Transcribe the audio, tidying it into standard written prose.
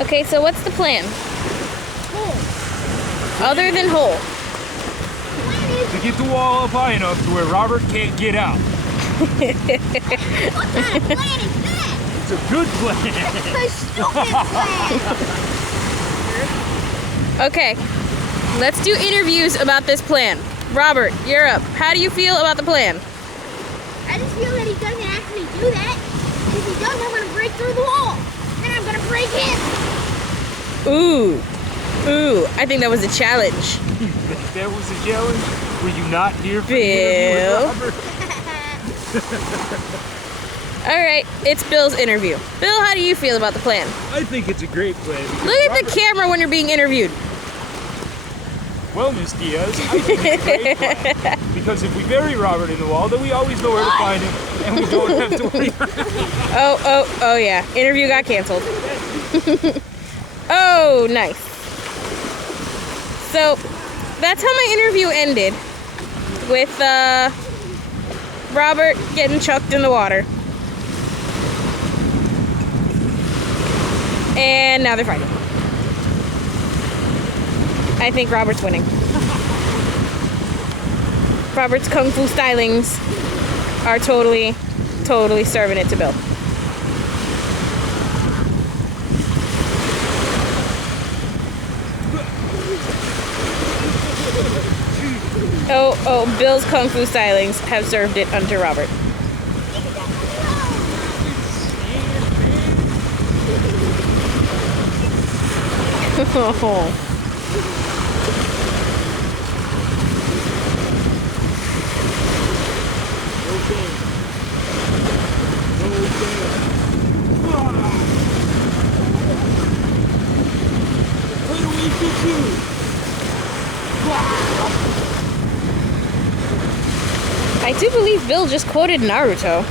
Okay, so what's the plan? Other than hole. To get the wall up high enough to where Robert can't get out. What kind of plan is that? It's a good plan. It's a stupid plan. Okay, let's do interviews about this plan. Robert, you're up. How do you feel about the plan? I just feel that he doesn't actually do that. If he does, I'm gonna break through the wall. Then I'm gonna break him. Ooh, I think that was a challenge. That was a challenge. Were you not here for Bill. the interview with Robert? All right, it's Bill's interview. Bill, how do you feel about the plan? I think it's a great plan. Look at the camera when you're being interviewed. Well, Miss Diaz, I think it's a great plan. Because if we bury Robert in the wall, then we always know where to find him, and we don't have to worry about it. Oh yeah, interview got canceled. Oh, nice. So, that's how my interview ended. With, Robert getting chucked in the water. And now they're fighting. I think Robert's winning. Robert's kung fu stylings are totally serving it to Bill. Oh, Bill's kung fu stylings have served it unto Robert. I do believe Bill just quoted Naruto.